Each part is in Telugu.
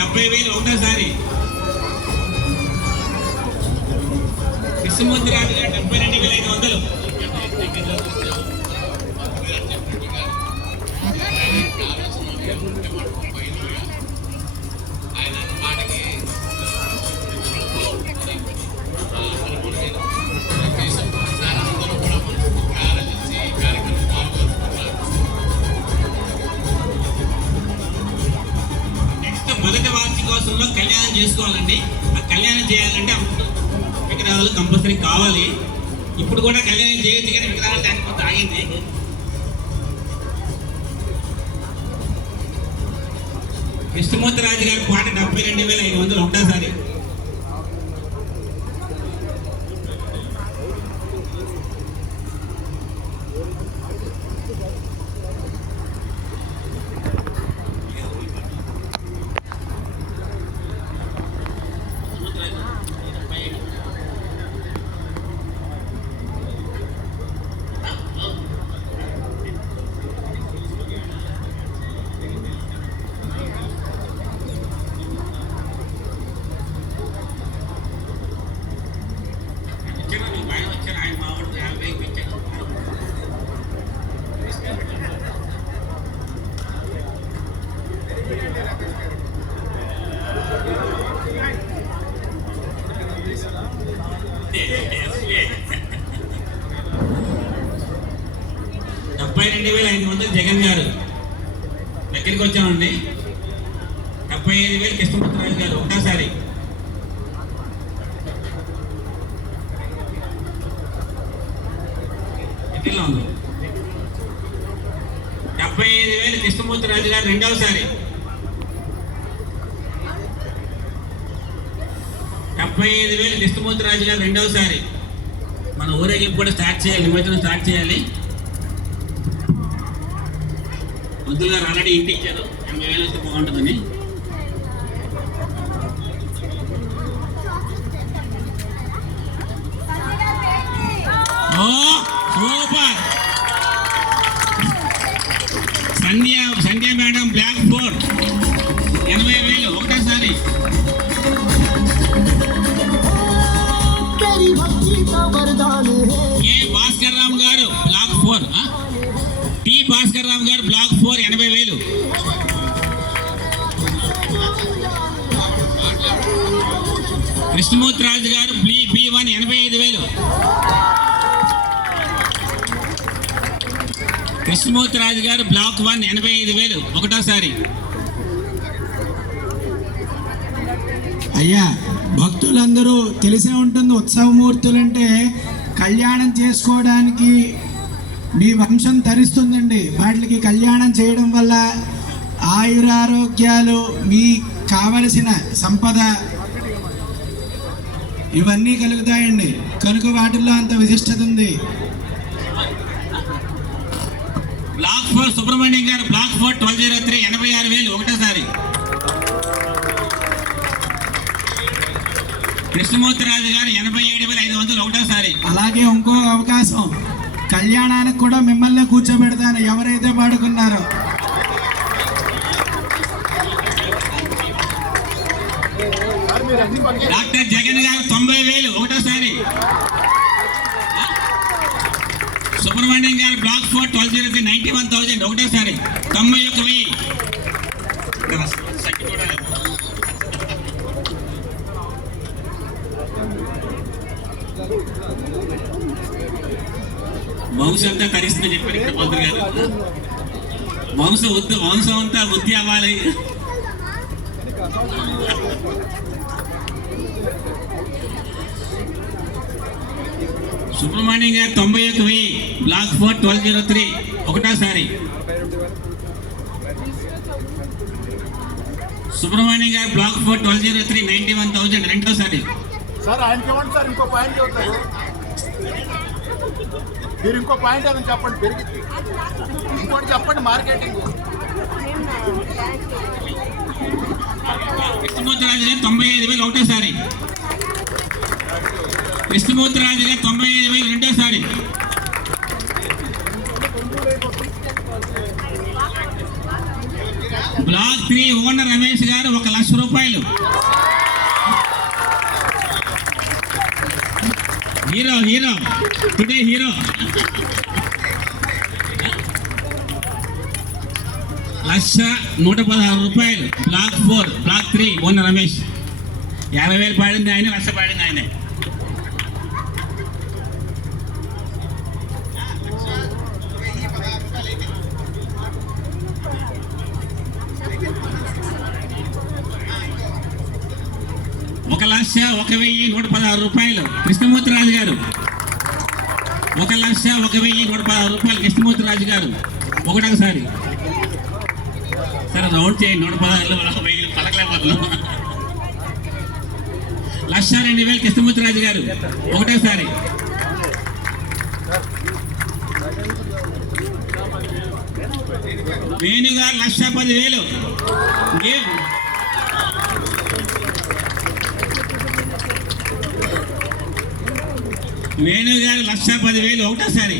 70,000 ఒకటోసారి. కృష్ణమూర్తి రాజు గారు 72,500. మొదటి వార్షికోత్సవంలో కళ్యాణం చేసుకోవాలండి. ఆ కళ్యాణం చేయాలంటే విగ్రహాలు కంపల్సరీ కావాలి. ఇప్పుడు కూడా కళ్యాణం చేయొచ్చు కానీ విగ్రహాలు లేకపోతే ఆగింది. కృష్ణమూర్తి రాజు గారి పాట 72,500 ఒకటోసారి. జగన్ గారు దగ్గరికి వచ్చామండి. 75,000 కృష్ణమూర్తి రాజు గారు ఒకటోసారి. ఎట్లా ఉంది? 75,000 కృష్ణమూర్తి రాజు గారు రెండవసారి. 75,000 కృష్ణమూర్తి రాజు గారు రెండవసారి. మన ఊరేగింపు కూడా స్టార్ట్ చేయాలి, నిమజ్జనం స్టార్ట్ చేయాలి. మంత్రులు గారు ఆల్రెడీ ఇంటి ఇచ్చారు, 80,000 వస్తే బాగుంటుందని. సూపర్. సంధ్య మేడం బ్లాక్ 4 80,000 ఒకటోసారి. ఏ భాస్కర్ రామ్ గారు బ్లాక్ 4. టి భాస్కర్ రామ్ గారు బ్లాక్ 4 80,000. కృష్ణమూర్తి రాజు గారు B1 85,000. కృష్ణమూర్తి రాజు గారు బ్లాక్ 1 85,000 ఒకటోసారి. అయ్యా, భక్తులందరూ తెలిసే ఉంటుంది, ఉత్సవమూర్తులంటే కళ్యాణం చేసుకోవడానికి మీ వంశం తరిస్తుందండి. వాటికి కళ్యాణం చేయడం వల్ల ఆయురారోగ్యాలు, మీ కావలసిన సంపద ఇవన్నీ కలుగుతాయండి. కనుక వాటిల్లో అంత విశిష్టత ఉంది. బ్లాక్ 4 సుబ్రహ్మణ్యం గారు బ్లాక్ 4 1203 86,000 ఒకటోసారి. కృష్ణమూర్తి రాజు గారు 87,500 ఒకటోసారి. అలాగే ఇంకో అవకాశం, కళ్యాణానికి కూడా మిమ్మల్ని కూర్చోబెడతాను ఎవరైతే పాడుకున్నారో. డాక్టర్ జగన్ గారు 90,000 ఒకటోసారి. సుబ్రహ్మణ్యం గారు బ్లాక్ 4 1203 91,000 ఒకటోసారి. 91,000. వంశం అంతా తరిస్తుందని చెప్పారు ఇక్కడ మంత్రి గారు. వంశం అంతా వృద్ధి అవ్వాలి. సుబ్రహ్మణ్యం గారు 91,000 బ్లాక్ 4 1203 ఒకటోసారి. సుబ్రహ్మణ్యం గారు బ్లాక్ 4 1203 91,000 రెండోసారి. సార్ ఆయనకి ఇవ్వండి సార్, ఇంకో పాయింట్ చెప్తారు మీరు. ఇంకో పాయింట్ ఏదని చెప్పండి, పెరిగింది ఇంకోటి చెప్పండి. మార్కెటింగ్ కృష్ణమూర్తి రాజు గారు 95,000 ఒకటోసారి. కృష్ణమూర్తి రాజు గారు 95,000 రెండోసారి. బ్లాక్ 3 ఓనర్ రమేష్ గారు 1,00,000 రూపాయలు. Hero today hero. 1,116 రూపాయలు. Black 4 black 3 owner Ramesh. 50,000 పాడింది ఆయన, 1,00,000 పాడింది ఆయనే. ఒక 1,01,116 రూపాయలు కృష్ణమూర్తి రాజు గారు. 1,01,116 రూపాయలు కృష్ణమూర్తి రాజు గారు. ఒకటోసారి సరే రౌండ్ చేయండి. 116 పలకలేకపోతున్నాం. 1,02,000 కృష్ణమూర్తి రాజు గారు. ఒకటోసారి. వేణుగారు 1,10,000. వేణుగారు 1,10,000 ఒకటోసారి.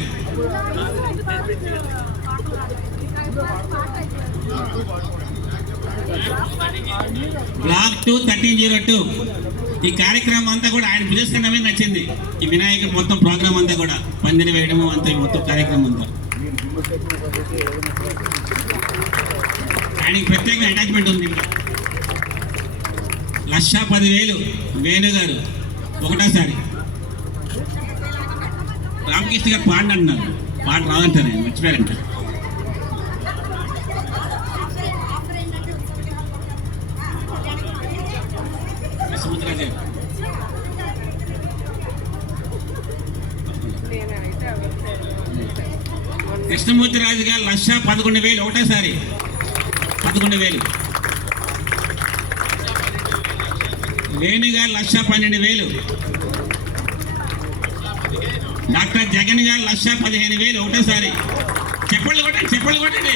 బ్లాక్ 2 1302. ఈ కార్యక్రమం అంతా కూడా ఆయన పిలుస్తున్నమే నచ్చింది. ఈ వినాయకుడు మొత్తం ప్రోగ్రామ్ అంతా కూడా పందిని వేయడము అంతా మొత్తం కార్యక్రమం అంతా ఆయనకి ప్రత్యేక అటాచ్మెంట్ ఉంది. 1,10,000 వేణుగారు. ఒకటోసారి. రామకృష్ణ గారు పాడండి అంటున్నారు. పాట రాదంటారు, నేను మర్చిపోయారంట. కృష్ణమూర్తి రాజు గారు 1,11,000 ఒకటోసారి. 11,000. వేణుగారు 1,12,000. డాక్టర్ జగన్ గారు 1,15,000 ఒకటోసారి. చెప్పండి కొట్టండి.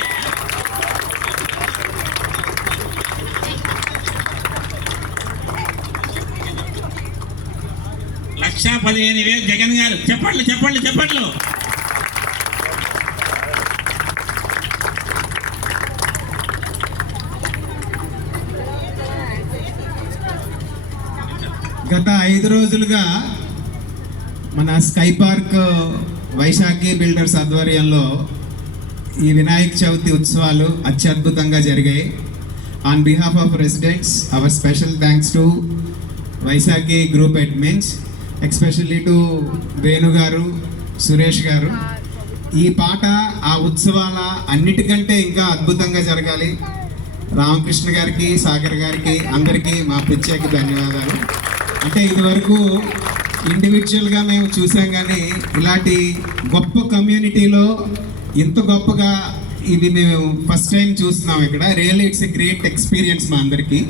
1,15,000 జగన్ గారు. చెప్పండి. గత 5 రోజులుగా మన స్కై పార్క్ వైశాఖి బిల్డర్స్ ఆధ్వర్యంలో ఈ వినాయక చవితి ఉత్సవాలు అత్యద్భుతంగా జరిగాయి. On behalf of residents hour special thanks to Vaisakhi group admins, especially to Venu గారు, సురేష్ గారు. ఈ పాట ఆ ఉత్సవాల అన్నిటికంటే ఇంకా అద్భుతంగా జరగాలి. రామకృష్ణ గారికి, సాగర్ గారికి, అందరికీ మా ప్రత్యేక ధన్యవాదాలు. అంటే ఇదివరకు ఇండివిజువల్గా మేము చూసాం, కానీ ఇలాంటి గొప్ప కమ్యూనిటీలో ఇంత గొప్పగా ఇవి మేము ఫస్ట్ టైం చూస్తున్నాం ఇక్కడ. Really it's a great experience మా అందరికీ.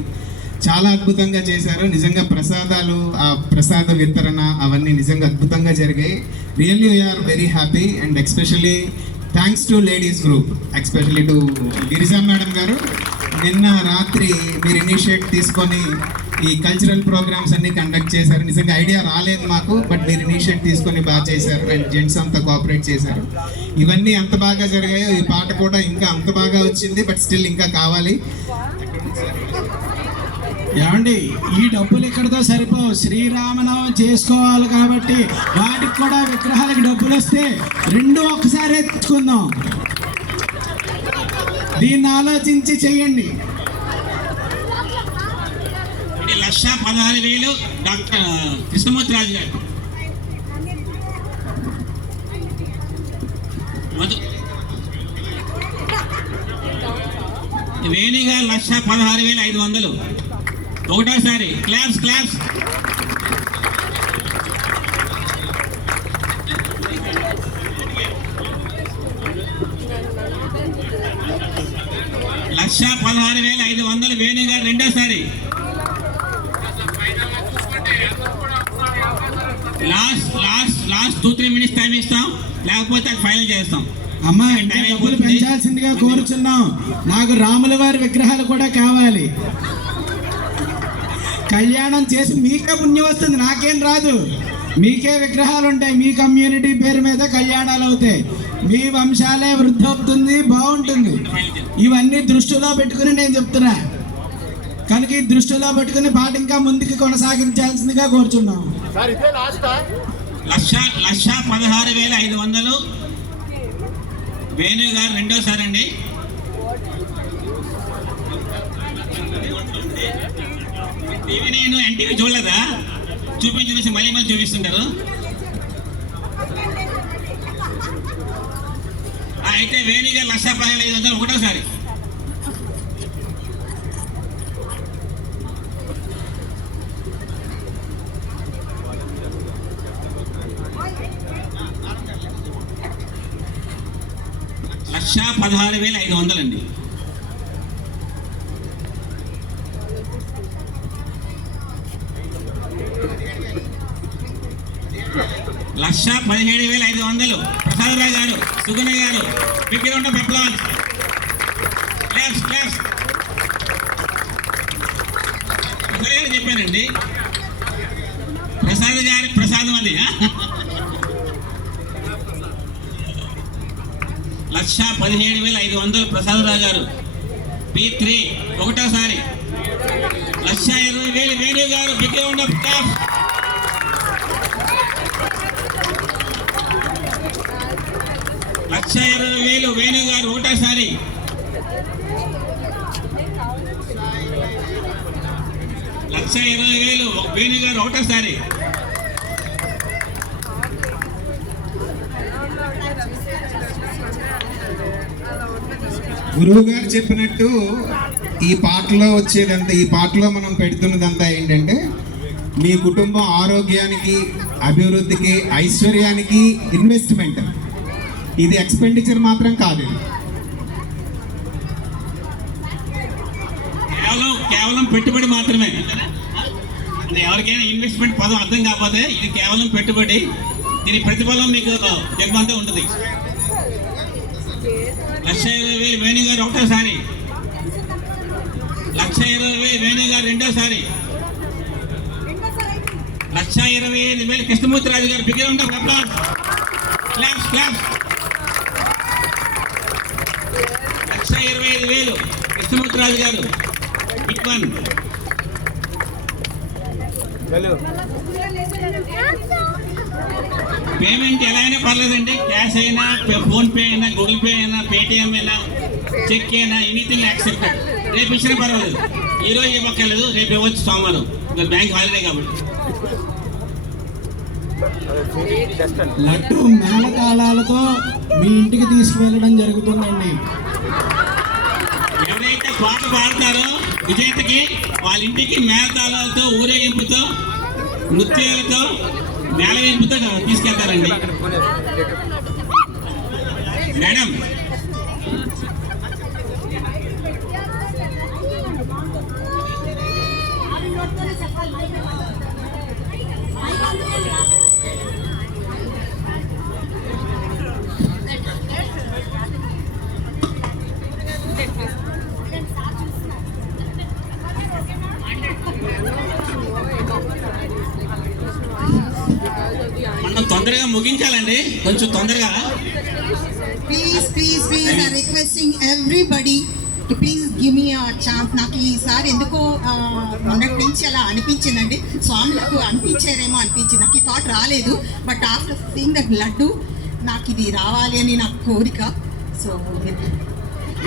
చాలా అద్భుతంగా చేశారు. నిజంగా ప్రసాదాలు, ఆ ప్రసాద వితరణ అవన్నీ నిజంగా అద్భుతంగా జరిగాయి. Really we are very happy and especially thanks to ladies group, especially to Girija madam గారు. నిన్న రాత్రి మీరు ఇనిషియేట్ తీసుకొని ఈ కల్చరల్ ప్రోగ్రామ్స్ అన్ని కండక్ట్ చేశారు. నిజంగా ఐడియా రాలేదు మాకు, బట్ మీరు ఇనిషియేట్ తీసుకొని బాగా చేశారు అండ్ జెంట్స్ అంతా కోఆపరేట్ చేశారు. ఇవన్నీ ఎంత బాగా జరిగాయో ఈ పాట కూడా ఇంకా అంత బాగా వచ్చింది, బట్ స్టిల్ ఇంకా కావాలి. ఏమండి, ఈ డబ్బులు ఇక్కడితో సరిపోవు. శ్రీరామనవమి చేసుకోవాలి కాబట్టి వాటికి కూడా విగ్రహాలకు డబ్బులు వస్తే 2 ఒక్కసారి తెచ్చుకుందాం. దీన్ని ఆలోచించి చెయ్యండి. 1,16,000 డాక్టర్ కృష్ణమూర్తి రాజు గారు. వేణుగారు 1,16,500 ఒకటోసారి. క్లాప్స్. $1,16,500 వేణుగారు రెండోసారి. లాస్ట్ 2-3 మినిట్స్ టైం ఇస్తాం, లేకపోతే అది ఫైనల్ చేస్తాం. అమ్మా, డబ్బులు పెంచాల్సిందిగా కోరుచున్నాం. నాకు రాముల వారి విగ్రహాలు కూడా కావాలి. కళ్యాణం చేసి మీకే పుణ్యం వస్తుంది, నాకేం రాదు. మీకే విగ్రహాలు ఉంటాయి, మీ కమ్యూనిటీ పేరు మీద కళ్యాణాలు అవుతాయి, మీ వంశాలే వృద్ధి అవుతుంది, బాగుంటుంది. ఇవన్నీ దృష్టిలో పెట్టుకుని నేను చెప్తున్నా. కనుక ఈ దృష్టిలో పెట్టుకుని పాట ఇంకా ముందుకు కొనసాగించాల్సిందిగా కోరుచున్నాం. సార్ ఇదే లాస్ట్ 1,16,500 వేణు గారు రెండోసారి అండి. టీవీ నేను ఎన్టీవీ చూడలేదా? చూపించి మళ్ళీ మళ్ళీ చూపిస్తుంటారు. అయితే వేణు గారు 1,15,500 ఒకటోసారి. లక్ష 16,500 అండి. లక్ష 17,500 ప్రసాదరావు గారు, సుగుణ గారు, బిగ్ రౌండ్ ఆఫ్ అప్లాజ్. చెప్పానండి, ప్రసాద్ గారి ప్రసాదం అది. 1,17,500 ప్రసాదరావు గారు. P3 ఒకటోసారి. 1,20,000 వేణు గారు, big round of applause. 1,20,000 Venu గారు ఒకటోసారి. 1,20,000 వేణు గారు ఒకటోసారి. గురువు గారు చెప్పినట్టు ఈ పాటలో వచ్చేదంతా, ఈ పాటలో మనం పెడుతున్నదంతా ఏంటంటే మీ కుటుంబం ఆరోగ్యానికి, అభివృద్ధికి, ఐశ్వర్యానికి ఇన్వెస్ట్మెంట్. ఇది ఎక్స్పెండిచర్ మాత్రం కాదు. కేవలం పెట్టుబడి మాత్రమే. ఎవరికైనా ఇన్వెస్ట్మెంట్ పదం అర్థం కాకపోతే ఇది కేవలం పెట్టుబడి. దీని ప్రతిఫలం మీకు జన్మంతా ఉంటుంది. 1,20,000 వేణు గారు ఒకటోసారి. 1,20,000 వేణు గారు రెండోసారి. 1,25,000 కృష్ణమూర్తిరాజు గారు, big round of applause. Claps. 1,25,000 Krishnamurthiraju గారు, బిగ్ వన్. పేమెంట్ ఎలా అయినా పర్లేదండి, క్యాష్ అయినా, ఫోన్ పే అయినా, గూగుల్ పే అయినా, పేటిఎం అయినా, చెక్ అయినా, ఎనీథింగ్ యాక్సెప్టెడ్. రేపు ఇచ్చినా పర్వాలేదు, ఈరోజు ఇవ్వక్కర్లేదు, రేపు ఇవ్వచ్చు సోమవారం, బ్యాంక్ హాలిడే కాబట్టి. లడ్డు మేళతాళాలతో మీ ఇంటికి తీసుకువెళ్ళడం జరుగుతుందండి. ఎవరైతే పాట పాడతారో విజేతకి వాళ్ళ ఇంటికి మేళతాళాలతో, ఊరేగింపుతో, నృత్యాలతో, మేళవింపుతో తీసుకెళ్తారండి. మేడం, మనం తొందరగా ముగించాలండి, కొంచెం తొందరగా. Please, I'm requesting everybody to please give me a chance. నాకు ఈసారి ఎందుకో మొన్నటి నుంచి అలా అనిపించిందండి, స్వాములకు అనిపించారేమో అనిపించింది. నాకు ఈ థాట్ రాలేదు, but after seeing that laddu నాకు ఇది రావాలి అని నాకు కోరిక. సో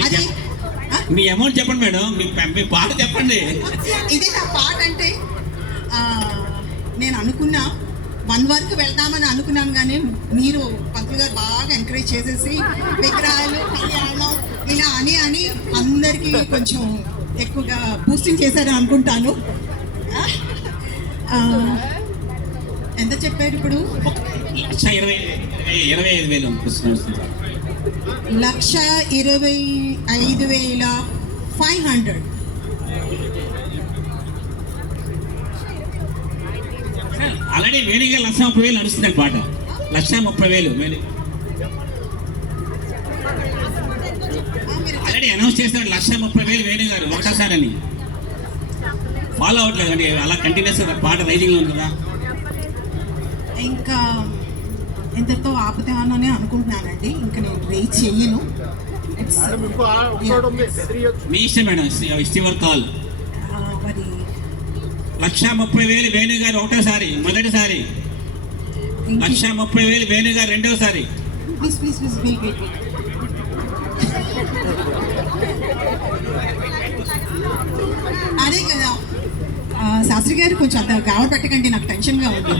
అదే మీ అమౌంట్ చెప్పండి మేడం, మీ పాట చెప్పండి. ఇదే నా పాట అంటే నేను అనుకున్నా 1 వరకు వెళ్దామని అనుకున్నాను, కానీ మీరు పంతులు గారు బాగా ఎంకరేజ్ చేసేసి విగ్రహాలు, కళ్యాణం ఇలా అని అందరికీ కొంచెం ఎక్కువగా బూస్టింగ్ చేశారు అనుకుంటాను. ఎంత చెప్పారు ఇప్పుడు? 1,25,000. 1,25,500. ఆల్రెడీ వేణుగా 1,30,000 నడుస్తుంది పాట. 1,30,000 ఆల్రెడీ అనౌన్స్ చేస్తాడు. 1,30,000 వేణు గారు ఒకటోసారి అని ఫాలో అవ్వట్లేదు అండి, అలా కంటిన్యూస్ పాట రైజింగ్ లో ఉంది కదా. ఇంకా ఎంతతో ఆపుతానని అనుకుంటున్నానండి. ఇంకా నేను వెయిట్ చెయ్యను. It's, మేడం ఇంకో ఇంకోటి ఉంది బెదిరియొచ్చు. మీ ఇష్టం మేడం, ఇస్టివర్ కాల్. మరి 1,30,000 వేణు గారు ఒకటోసారి, మొదటిసారి. 1,30,000 వేణు గారు రెండోసారి. Please wait. అదే కదా శాస్త్రి గారు, కొంచెం అంత గావ పెట్టకండి, నాకు టెన్షన్గా ఉంది.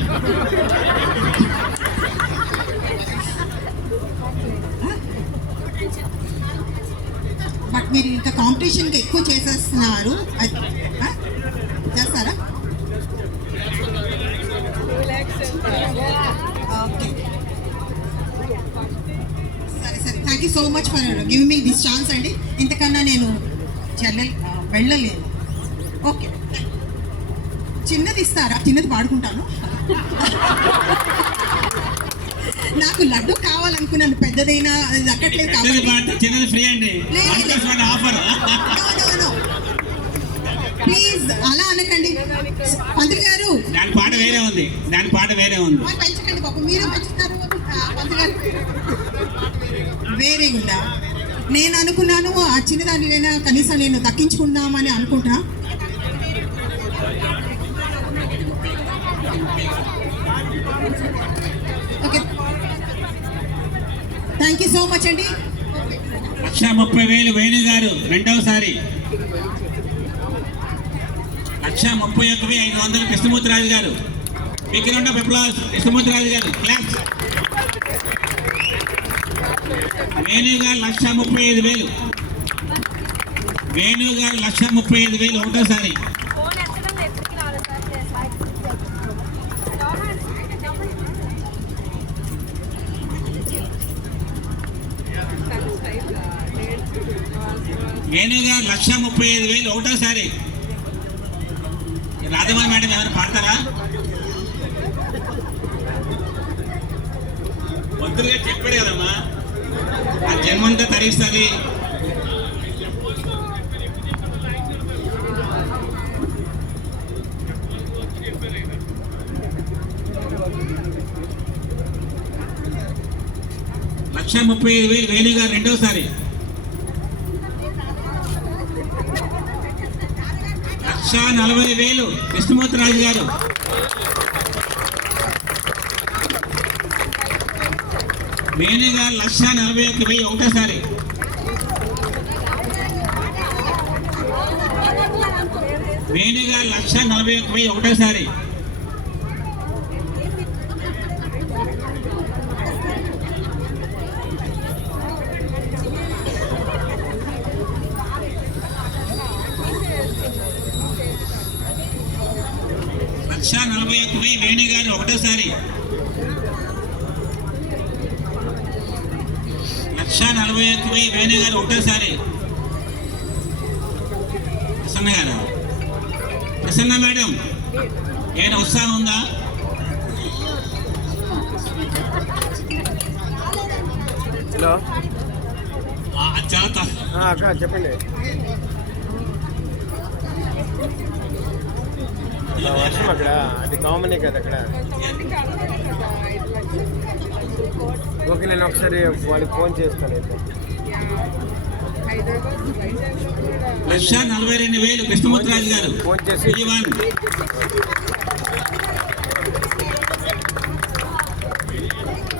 బట్ మీరు ఇంకా కాంపిటీషన్కి ఎక్కువ చేసేస్తున్నారు. చేస్తారా? ఓకే, సరే thank you so much for giving me this chance అండి. ఇంతకన్నా నేను వెళ్ళలేను. ఓకే, చిన్నది ఇస్తారా? చిన్నది పాడుకుంటాను. నాకు లడ్డు కావాలనుకున్నాను, పెద్దదైనా అది దక్కట్లేదు కాబట్టి. చిన్నది ఫ్రీ అండి, ఆఫర్. ప్లీజ్ అలా అనకండి పంతులు గారు. దాని పాట వేరే ఉంది. పెంచకండి పాపం, మీరు పెంచుతారు. పంతులు గారు వేరే ఉందా? నేను అనుకున్నాను ఆ చిన్నదానికైనా కనీసం నేను దక్కించుకుందామని అనుకుంటున్నా. Okay, thank you so much అండి. 1,30,000 వేణు గారు రెండవసారి. 1,31,500 కృష్ణమూర్తిరాజు గారు. Big round of applause Krishnamurthy Raju గారు. క్లాప్స్. వేణు గారు 1,35,000. వేణు గారు 1,35,000 ఒకటోసారి. వేణు గారు 1,35,000 ఒకటోసారి. రాధమణి మేడం ఎవరు పాడతారా? మంత్రులుగా చెప్పాడు కదమ్మా, ఆ జన్మంతా తరిస్తుంది. $1,35,000 వేణు గారు రెండోసారి. 1,40,000 కృష్ణమూర్తిరాజు గారు. వేణు గారు 1,41,000 ఒకటోసారి. వేణు గారు 1,41,000 ఒకటోసారి. $1,41,000 వేణు గారు ఒకటోసారి. 1,41,000 వేణు గారు ఒకటోసారి. ప్రసన్న గారు, ప్రసన్న మేడం ఏమైనా ఉత్సాహం ఉందా? హలో చాలా అక్క చెప్పండి. వర్షం అక్కడ అది కామనే కదా అక్కడ. ఓకే, నేను ఒకసారి వాళ్ళకి ఫోన్ చేస్తాను. 1,42,000 కృష్ణమూర్తిరాజు గారు. ఫోన్ చేసి P1.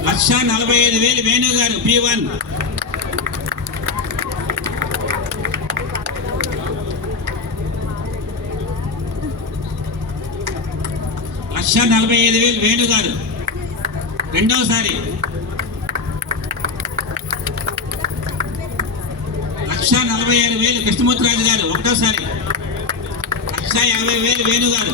1,45,000 వేణు గారు. P1. 1,45,000 వేణు గారు రెండవసారి. 1,46,000 కృష్ణమూర్తిరాజు గారు ఒకటోసారి. 1,50,000 వేణు గారు.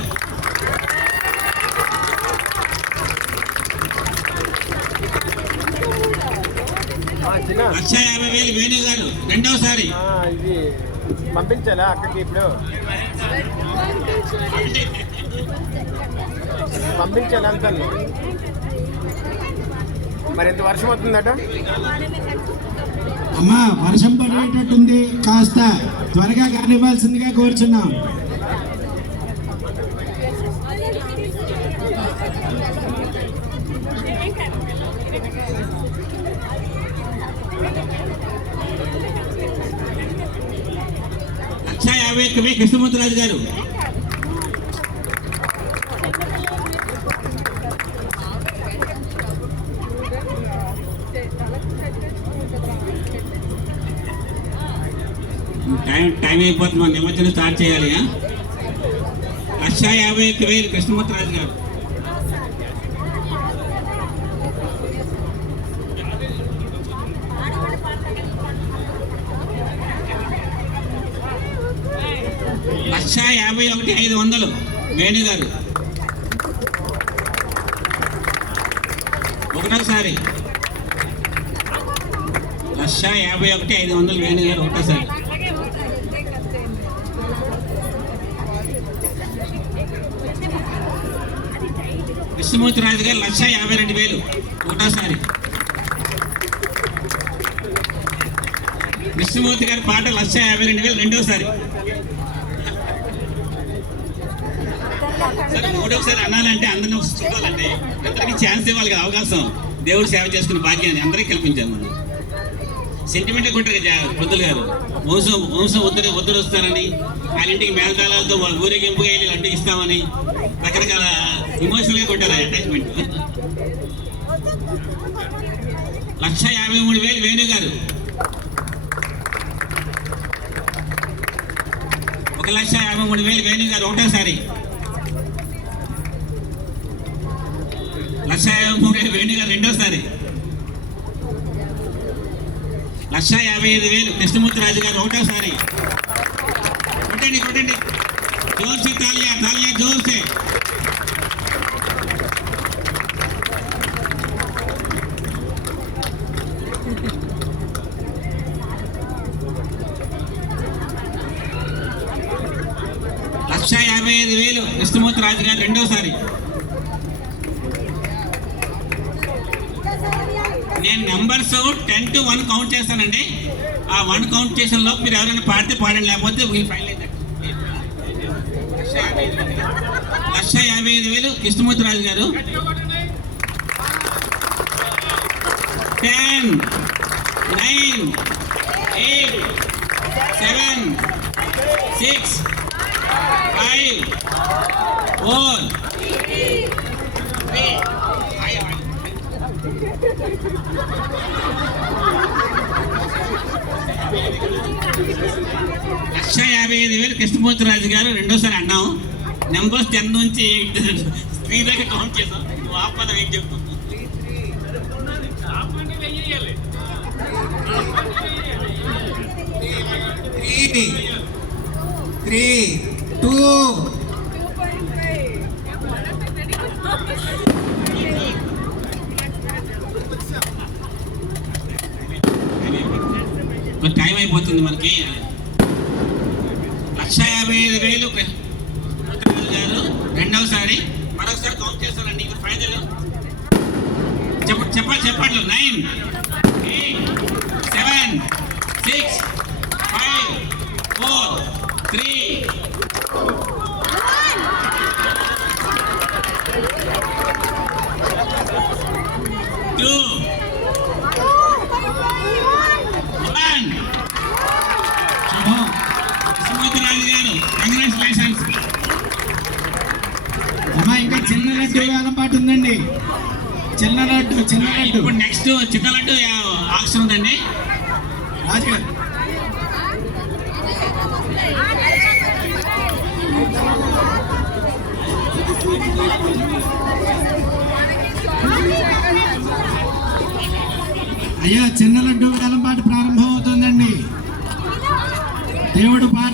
1,50,000 వేణు గారు రెండవసారి. ఇది పంపించాలా అక్కడికి? ఇప్పుడు పంపించాలి అంతా. మరి ఎంత వర్షం అవుతుందట? అమ్మా వర్షం పడేటట్టుంది, కాస్త త్వరగా కానివ్వాల్సిందిగా కోరుచున్నాం. 51,000 కృష్ణమూర్తిరాజు గారు. టైం అయిపోతుంది, మన నిమజ్జనం స్టార్ట్ చేయాలి. 1,51,000 కృష్ణమూర్తిరాజు గారు. లక్ష 51,500 వేణు గారు. ఒకటోసారి 1,51,500 వేణు గారు ఒకటోసారి. కృష్ణమూర్తిరాజు గారు 1,52,000 ఒకటోసారి. కృష్ణమూర్తి గారి పాట 1,52,000 రెండోసారి. సరే మూడోసారి అనాలంటే అందరినీ చూడాలండి, అందరికీ ఛాన్స్ ఇవ్వాలి కదా, అవకాశం. దేవుడు సేవ చేసుకునే భాగ్యాన్ని అందరికీ కల్పించాలి. మనం సెంటిమెంట్ కొట్టారు కదా పొద్దులు గారు, వంశం ఒత్తిడి వస్తారని, వాళ్ళ ఇంటికి మేళతాళాలతో ఊరేగింపుగా వెళ్ళి లడ్డు ఇస్తామని రకరకాల ఇమోషనల్గా కొట్టారు అటాచ్మెంట్. 1,53,000 వేణు గారు. 1,53,000 వేణు గారు ఒకటోసారి. 1,53,000 వేణు గారు రెండోసారి. 1,55,000 కృష్ణమూర్తిరాజు గారు ఒకటోసారి. కొట్టండి జోర్సే తాలియా జోర్సే. లక్ష 55,000 కృష్ణమూర్తిరాజు గారు రెండోసారి. నేను నెంబర్స్ 10 to 1 కౌంట్ చేస్తానండి. ఆ 1 కౌంట్ చేసిన లోపు మీరు ఎవరైనా పాడితే పాడండి, లేకపోతే వీళ్ళు ఫైల్ అయితే. 1,55,000 కృష్ణమూర్తిరాజు గారు. 10, 9, 8, 7, 6, 5, 4, 3. 1,55,000 కృష్ణమూర్తిరాజు గారు రెండోసారి అన్నాం. నెంబర్స్ 10 నుంచి 8 3 దాకా కౌంట్ చేసాం. నువ్వు ఆపద ఏం చెప్తావు? 3, 2. టైం అయిపోతుంది మనకి. 1,55,000 కృష్ణమూర్తిరాజు గారు రెండవసారి. మరొకసారి కౌంట్ చేస్తానండి. ఇంకా ఫైనల్ చెప్పండి. 9, 8, 7, 6, 5, 4, 3, 2, 1. కృష్ణమూర్తిరాజు గారు కంగ్రాచులేషన్స్. అమ్మా ఇంకా చిన్న లడ్డు వేలం పాటు ఉందండి. చిన్న లడ్డు ఇప్పుడు నెక్స్ట్ చిన్న లడ్డు ఆక్షన్ ఉందండి. రాజుగారు అయ్యా చిన్న లడ్డు వేలం పాటు ప్రారంభం అవుతుందండి. దేవుడు పాట